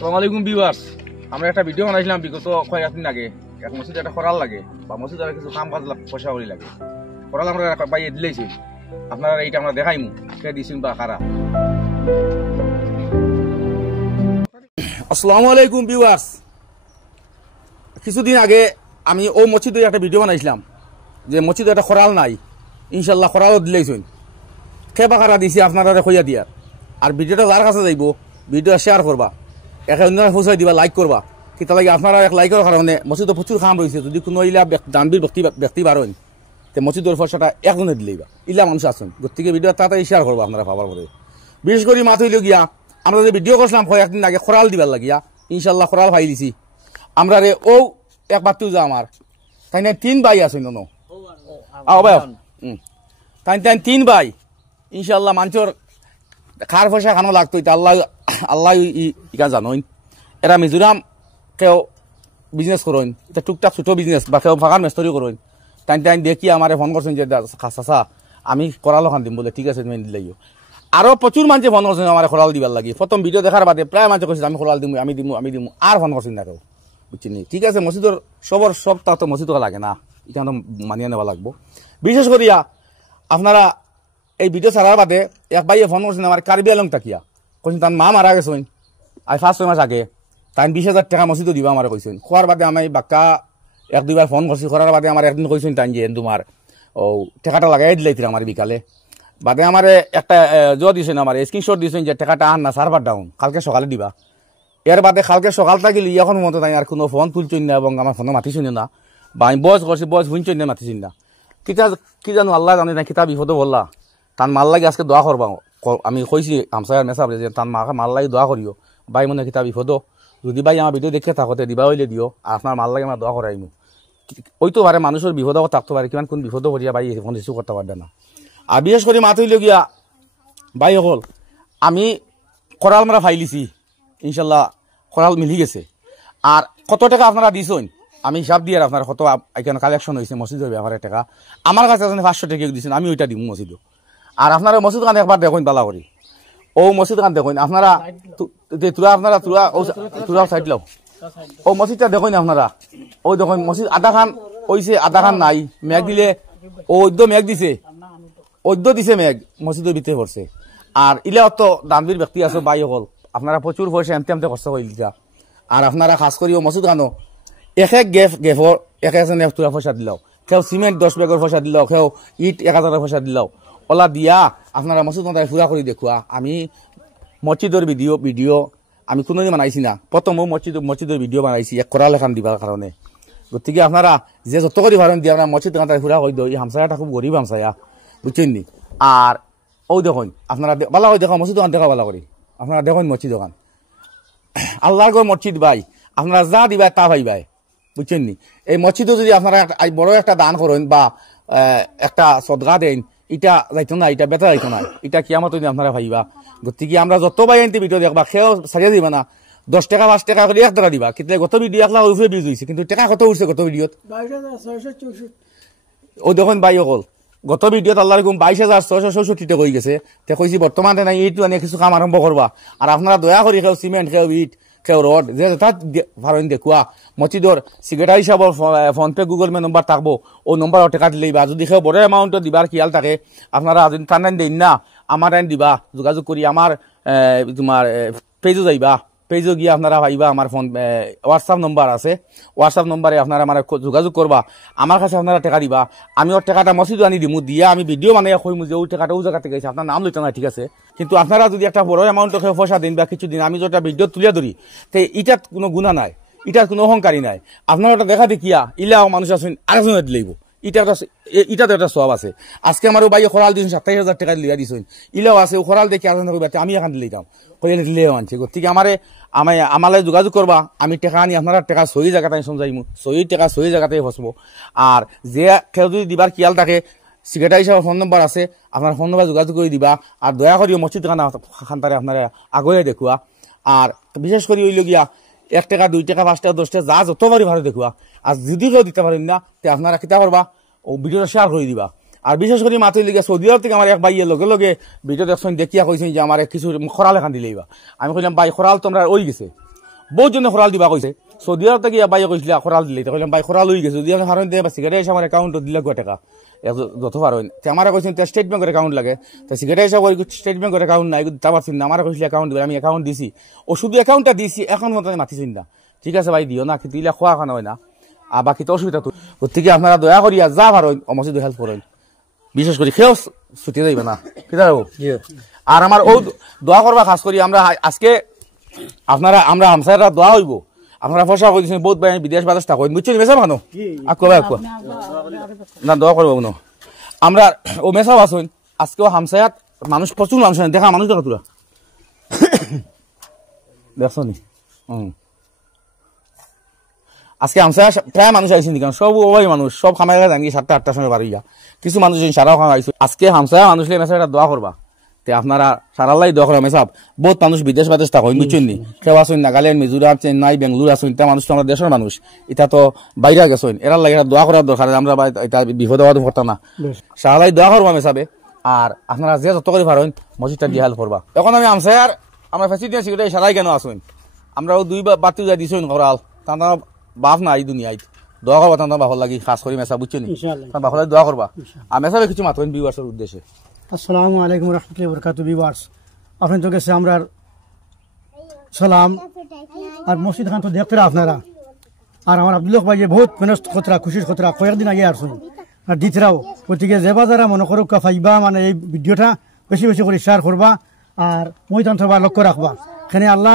আসসালামু আলাইকুম ভিউয়ার্স, আমরা একটা ভিডিও বানাইছিলাম বিগত কয়েকদিন আগে। এক মসজিদে একটা খরাল লাগে বা মসজিদের কিছু কাম কাজ পয়সা করি লাগে, খরাল আমরা পাইয়ে দিলেইছি। আপনারা এইটা আমরা দেখাইমু কে দিছেন বা কারা। আসসালামু আলাইকুম ভিউয়ার্স, কিছুদিন আগে আমি ও মসজিদে একটা ভিডিও বানাইছিলাম যে মসজিদে একটা খরাল নাই, ইনশাল্লাহ খরালও দিলেইছেন। কে বা কারা দিছে আপনারা কইয়া দিয়ার। আর ভিডিওটা যার কাছে যাইব ভিডিও শেয়ার করবা, একে অন্য পৌঁছাই দিবা, লাইক করবা। কিতা লাগে আপনারা এক লাইকের কারণে মসজিদে প্রচুর কাম রয়েছে। যদি কোনো ইলা দানবীর ব্যক্তি বাড়েন তো মসজিদের পয়সাটা একজনে দিলেইবা, ইলা মানুষ আছেন। গতিকে ভিডিও তাড়াতাড়ি শেয়ার করবা আপনারা পাবার পরে। বিশেষ করে মাত হইল গিয়া আমরা যে ভিডিও করছিলাম কয়েকদিন আগে খরাল দিবার লাগিয়া, ইনশাল্লাহ খরাল পাই দিছি। আমরা রে ও এক বাতিও যা আমার তাই না 3 ভাই আছেন তাই তাই 3 ভাই। ইনশাল্লাহ মানুষের খার পয়সা খানো লাগতো, আল্লাহ আল্লাহ ইকা জানোই। এরা মিজোরাম কেউ বিজনেস করেন, এটা টুকটাক ছোট বিজনেস বা কেউ ফাঁকার মেস্তরি করেন। তাই তাই দেখি আমার ফোন করছেন যে চাচা আমি করালো খান দিম বলে, ঠিক আছে তুমি দিলেও। আরো প্রচুর মানুষ ফোন করছেন আমার খোলাল দিবার লাগি। প্রথম ভিডিও দেখার বাদে প্রায় মানুষ করছে আমি খোলাল দিম, আমি দিম আর ফোন করছেন না কেউ, বুঝছেন। ঠিক আছে, মসজিদের সব তা তো মসজিদ লাগে না, এটা তো মানিয়ে নেওয়া লাগবো। বিশেষ করিয়া আপনারা এই ভিডিও ছাড়ার বাদে এক ভাইয়ে ফোন করছেন আমার কার্বি আলং তাকিয়া, কইছেন তার মা মারা গেছেন আজ 5-6 মাস আগে, তাই 20,000 টাকা মসজিদও দিবা আমার কইছেন। খোয়ার বাদে আমি বাক্কা 1-2 বার ফোন করছি, করার বাদে আমার একদিন কইছেন তাই যে তোমার ও টাকাটা লাগাই দিলাইছিল আমার বিকালে। বাদে আমার একটা দিয়েছেন, আমার স্ক্রিনশট দিয়েছেন যে টাকাটা আন না, সার্ভার ডাউন, কালকে সকালে দিবা। এর বাদে কালকে সকালটা গেলি এখন মতো তাই আর কোনো ফোন তুলছেন না এবং আমার ফোনে মাতিছেন না, বা আমি বয়স করছি বয়স শুনছেন না, মাতিছেন না। কি জানো আল্লাহ জানে না কিতা বিপদে বললা। তার মাল লাগে আজকে দোয়া করবা, আমি কইছি আমসার মেসাব যে তার মাল লাগে দোয়া করিও ভাই, মনে কিতা বিপদ। যদি ভাই আমার ভিডিও দেখে থাকতে দিবা হইলে দিও, আর আপনার মাল লাগে আমার দোয়া করাইমু। ওই তো পারে মানুষের বিপদ থাকতে পারে, কিমান কোন বিপদ করিয়া ভাই ফোন রিসিভ করতে পারবে না। আর বিশেষ করে মাত হইল গিয়া ভাই হল আমি খরাল আমরা ফাইলিছি, ইনশাল্লাহ খরাল মিলি গেছে। আর কত টাকা আপনারা দিছেন আমি হিসাব দিয়ে আপনার কত এখানে কালেকশন হয়েছে মসজিদের ব্যাপারে টাকা। আমার কাছে 500 টাকা দিয়েছেন, আমি ওইটা দিব মসজিদও। আর আপনারা মসজিদ খান একবার দেখুন বালা করি, ও মসজিদ খান দেখুন আপনারা তুরা সাইড লাও, ও মসজিদটা দেখুন আপনারা। ওই দেখুন মসজিদ আধা খান ওইছে, আধা খান নাই। মেঘ দিলে ও মেঘ দিছে, দিছে মেঘ মসজিদের ভিতরে পড়ছে। আর ইলা অত দানবীর ব্যক্তি আছে বাই হল, আপনারা প্রচুর পয়সা এমতে খরচ করে দিতা। আর আপনারা খাস করি ও মসজিদ খানো এক গেফর এক তুরা পয়সা দিলাও, কেউ সিমেন্ট 10 ব্যাগের পয়সা দিলাও, কেউ ইট 1000 পয়সা দিলাও। ওলা দিয়া আপনারা মসজিদ মতায় পুরা করে দেখুয়া। আমি মসজিদের ভিডিও আমি কোনোদিন বানাইছি না, প্রথম মসজিদের ভিডিও বানাইছি এক করা লেখান দিবার কারণে। গতিকে আপনারা যে যত করে পারেন দিয়ে আপনার মসজিদ কান্তায় পুরা করে দিও। এই হামসায়াটা খুব গরিব হামসায়া, বুঝছেন নি। আর ও দেখুন আপনারা বালা করে দেখো মসজিদ দোকান দেখা বালা করি, আপনারা দেখুন মসজিদ দোকান আল্লাহর গো মসজিদ ভাই, আপনারা যা দিবা তা ভাই ভাই, বুঝছেন নি। এই মসজিদে যদি আপনারা বড় একটা দান করেন বা একটা সদগা দেন, এটা যাইতো না, এটা বেতা যাইতো না, এটা কিয়ামত আপনারা ভাইবা। গতিকে আমরা যত ভাই আনতে ভিডিও দেখবা সেও সারিয়ে দিবা না, 10 টাকা 5 টাকা করে 1 টাকা দিবা। কিন্তু গত ভিডিও 1 লাখ উপরে ভিউজ হয়েছে, কিন্তু টাকা কত উঠছে গত ভিডিওত? 22,664। ও দেখুন ভাই অকল গত ভিডিওত আল্লাহর গুম 22,664 টাকা হয়ে গেছে। তে কইছি বর্তমানে নাই এইটু আনে কিছু কাম আরম্ভ করবা। আর আপনারা দয়া করি কেউ সিমেন্ট, কেউ ইট, কেউ রড যে ভারেন দেখুয়া মসজিদর সিক্রেটারি সাহেবের ফোনপে গুগল পে নম্বর থাকবো, ও নম্বর টাকা দিলেই বা যদি কেউ বড় এমাউন্ট দিবার খেয়াল থাকে আপনারা যদি টান দেন না আমার আইন দিবা, যোগাযোগ করি আমার তোমার পেজও যাইবা, পেজও গিয়ে আপনারা ভাইবা আমার ফোন হোয়াটসঅ্যাপ নম্বর আছে, হোয়াটসঅ্যাপ নম্বরে আপনারা আমার যোগাযোগ করবা, আমার কাছে আপনারা টাকা দিবা। আমি ওর টাকাটা মসজিদে আনি দিমু, দিয়া আমি ভিডিও বানাই কইমু যে ওই টাকাটা ওই জায়গা থেকে গেছে, আপনার নাম লইতে না, ঠিক আছে। কিন্তু আপনারা যদি একটা বড় অ্যামাউন্ট পয়সা দিন বা কিছু দিন, আমি যেটা ভিডিও তুলে ধরি তো ইটার কোনো গুণা নাই, ইটার কোনো অহংকারী নাই। আপনারা ওটা দেখা দেখিয়া ইলাও মানুষ আছেন আরেকজনের দিলেইব, ইটাতে একটা সব আছে। আজকে আমার ভাই খরাল দিয়েছেন 27,000 টাকা লিয়া দিয়েছেন, ইলাও আছে ও খরাল দেখি আলোচনা করবে, আমি এখান দিলে দিতাম কইলে দিলেও আনছে। গতিকে আমালে যোগাযোগ করবা, আমি টাকা আনি আপনারা টাকা সহি জায়গাতে সমঝাইমু, সহি টাকা সহি জায়গাতে ফসবো। আর যে কেউ যদি দিবার খেয়াল থাকে সেক্রেটারি সাহেবের ফোন নম্বর আছে, আপনার ফোন নম্বর যোগাযোগ করে দিবা। আর দয়া করিও মসজিদ খানতারে আপনারা আগুয়ে দেখুয়া। আর বিশেষ করে ওই লগিয়া 1 টাকা 2 টাকা 5 টাকা 10 টাকা যা যতবারই ভালো দেখুয়া। আর যদি কেউ দিতে পারেন না তে আপনারা কিতা করবা, ও ভিডিওটা শেয়ার করে দিবা। আর বিশেষ করে মাথুর লিগে সৌদি আরব থেকে আমার এক ভাইয়ের লগে লগে ভিডিও দেখছেন দেখিয়া কইছেন যে আমার কিছু খরাল এখান দিলেইবা। আমি কইলাম ভাই খরাল তোমরা ওই গেছে, বহুত জনে খরাল দিবা কইছে সৌদি আরব থেকে বাইয়ে কইছিল খরাল দিলে কইলাম ভাই খরাল হয়ে গেছে যদি আমি হারন দিয়ে সিগারেট এসে আমার অ্যাকাউন্টে দিলে কয় টাকা যত পারেন আমার কইছেন স্টেট ব্যাংকের অ্যাকাউন্ট লাগে তো সিগারেট এসে স্টেট ব্যাংকের অ্যাকাউন্ট নাই দিতে পারছি না আমার কইছিল অ্যাকাউন্ট দিবে আমি অ্যাকাউন্ট দিছি ও শুধু অ্যাকাউন্টটা দিছি এখন মতো মাতিছেন না ঠিক আছে ভাই দিও না কিন্তু দিলে খোয়া খানা হয় না আর বাকি তো অসুবিধা তো গতিকে আপনারা দয়া করিয়া যা পারেন মসজিদ হেল্প করেন বিশেষ করে খেয়েও ছুটি যাইবে না কি যাবো আর আমার ও দোয়া করবা খাস করি আমরা আজকে আপনারা আমরা হামসারা দোয়া হইব আপনারা পয়সা কইছেন বহুত ভাই বিদেশ বাজার টাকা কই বুঝছেন মেসা মানো আকো না দোয়া করব না আমরা ও মেসা আসুন আজকেও হামসায়াত মানুষ প্রচুর মানুষ দেখা মানুষ দেখা তোরা দেখছো নি আজকে হামসায়া প্রায় মানুষ আইসেন কারণ সব ওই মানুষ সব খামাই জানি 7টা 8টার সময় বাড়িয়া কিছু মানুষ সারাও খাওয়া আইসো আজকে হামসায়া মানুষলে মেসাটা দোয়া করবা তে আপনারা সারাল্লাই দোয়া করা মেসাব বহুত মানুষ বিদেশ বাদেশ টাকা বুঝছেন নি কেউ আসুন নাগাল্যান্ড মিজোরাম চেন্নাই বেঙ্গালুরু আসুন তা মানুষ তো আমার দেশের মানুষ এটা তো বাইরে গেছেন এরা লাগে দোয়া করার দরকার আমরা এটা বিপদ হওয়া করতাম না সারাল্লাই দোয়া করবা মেসাবে আর আপনারা যে যত করে পারেন মসজিদটা দিয়ে হেল্প করবা এখন আমি হামসায়ার আমরা ফেসিলিটি সিকিউরিটি সারাই কেন আসুন আমরা দুই বাতি যা দিছুন করাল তা বাপ না এই দুনিয়ায় দোয়া করবা তা বাপর লাগি খাস করি মেসা বুঝছেন বাপর দোয়া করবা আর মেসাবে কিছু মাতবেন বিবাসের উদ্দেশ্যে আসসালামু আলাইকুম রহমতুল্লাহি ওয়া বারাকাতুহু ভিউয়ার্স আপনি তো গেছে আমরা সালাম আর মসজিদ খান তো দেখতে আপনারা আর আমার আব্দুল্লাহ ভাই বহুত মেহনত খতরা খুশির খতরা কয়েকদিন আগে আসুন আর দিতরাও গতিকে যে বাজারা মনে করো ফাইবা মানে এই ভিডিওটা বেশি বেশি করে শেয়ার করবা আর মই তন্ত্রবা লক্ষ্য রাখবা এখানে আল্লাহ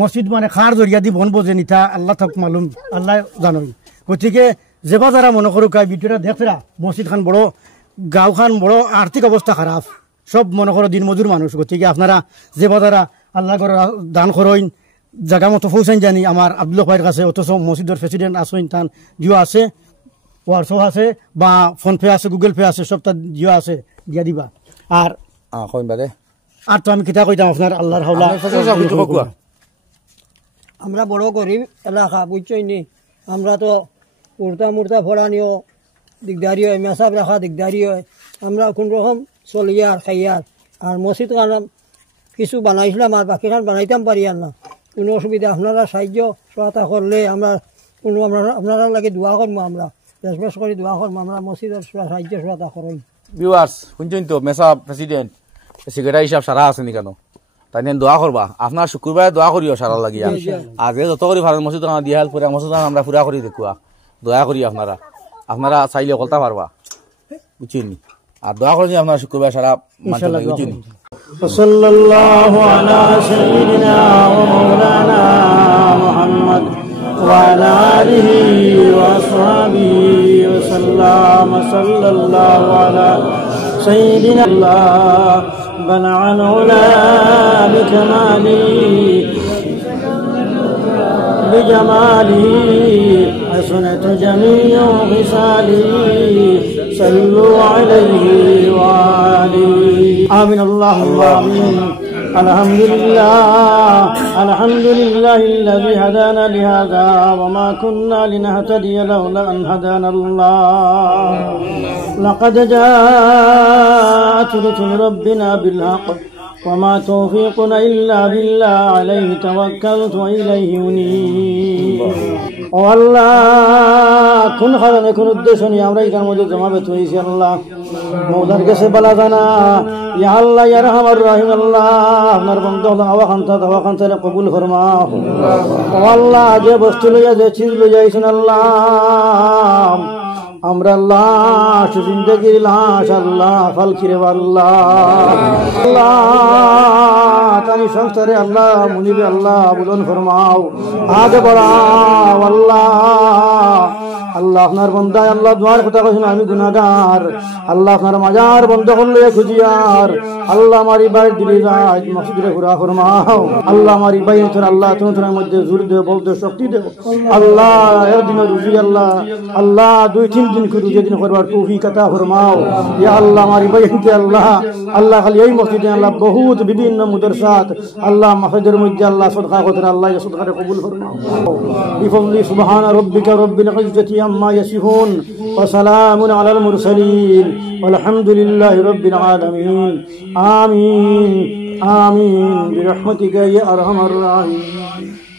মসজিদ মানে খার জরিয়া দি বনবো যে নিতা আল্লাহ থাক মালুম আল্লাহ জানোই গতিকে যে বাজারা মনে করো ভিডিওটা দেখতরা মসজিদ খান বড় গাঁও খান বড় আর্থিক অবস্থা খারাপ সব মনে করো দিন মজুর মানুষ গতিকে আপনারা যে বাজারা আল্লাহ করে দান করইন জায়গা মতো পৌঁছাইন জানি আমার আব্দুল্লাহ ভাইয়ের কাছে অথচ মসজিদের প্রেসিডেন্ট আসইন তান জিও আছে হোয়াটসঅ্যাপ আছে বা ফোনপে আছে গুগল পে আছে সবটা জিও আছে দিয়া দিবা আর আর তো আমি কিতা কইতাম আপনার আল্লাহর হাওলা আমরা বড় গরিব এলাকা বুঝছই নি আমরা তো উড়তা মুড়তা ফোড়ানিও দিকদারি হয় মেসাব রাখা দিকদারি হয় আমরা কোন রকম চলিয়ার খাইয়ার আর মসজিদ খান কিছু বানাইছিলাম আর বাকি খান বানাইতাম পারি আর না কোনো অসুবিধা আপনারা সাহায্য সহায়তা করলে আমরা কোনো আপনারা লাগে দোয়া করবো আমরা বেশ করে দোয়া করবো আমরা মসজিদের সাহায্য সহায়তা করি ভিউয়ার্স শুনছেন তো মেসা প্রেসিডেন্ট সেক্রেটারি হিসাব সারা আসেনি কেন তাই নিয়ে দোয়া করবা আপনার শুক্রবারে দোয়া করিও সারা লাগিয়া আগে যত করে ভারত মসজিদ দিয়ে হেল্প করে মসজিদ আমরা পুরা করি দেখুয়া দয়া করি আপনারা আপনারা চাইলে কলতা পারবা বুঝছেন আর দোয়া করেন আপনারা শুক্রবার সারা বুঝছেন সাল্লাল্লাহু আলা সাইয়্যিদিনা ওয়া মাওলানা মুহাম্মদ ওয়া আলা আলিহি ওয়া আসহাবিহি ওয়া সাল্লাম সাল্লাল্লাহু আলা সাইয়্যিদিনা আল্লাহ বানা'আন উলা বিকামালি بجماله حسنت جميع خصاله صلوا عليه وآله آمين اللهم آمين الحمد لله الذي هدانا لهذا وما كنا لنهتدي لولا أن هدانا الله لقد جاءت رسل ربنا بالحق وما توفيقنا إلا بالله عليه توكلت وإليه أنيب والله كن خلنا كن الدشون يا أمريكا الموجود زمابة ويسي الله مودر كسي بلدنا يا الله يا رحم الرحيم الله نربم دولا وخنت قبول فرماه والله جب استلو يا جي چیز لو جايسن الله امر الله زندگی لاش الله فل کھیرے والله الله تانی شمسرے الله منیب الله بلند فرماؤ آگے بڑھا والله আল্লাহ আপনার বন্দা আল্লাহ দুয়ার কথা কইছেন আমি গুনাহগার আল্লাহ আপনার মাজার বন্ধ করলে খুঁজিয়ার আল্লাহ আমারি বাইর দিলি রাত মসজিদে ঘুরা ফরমাও আল্লাহ আমারি বাইর তোর আল্লাহ তোমার মধ্যে জোর দে বলতে শক্তি দে আল্লাহ একদিন রুজি আল্লাহ আল্লাহ 2-3 দিন করে রুজি দিন করবার তৌফিক আতা ফরমাও ইয়া আল্লাহ আমারি বাইরতে আল্লাহ আল্লাহ খালি এই মসজিদে আল্লাহ বহুত বিভিন্ন মুদরসাত আল্লাহ মাহফিলের মধ্যে আল্লাহ সদকা করতে আল্লাহ এই সদকাটা কবুল ফরমাও বিফضل সুবহান রাব্বিকা রাব্বিল ইজ্জতি عما يصفون وسلام على المرسلين والحمد لله رب العالمين آمين آمين برحمتك يا أرحم الراحمين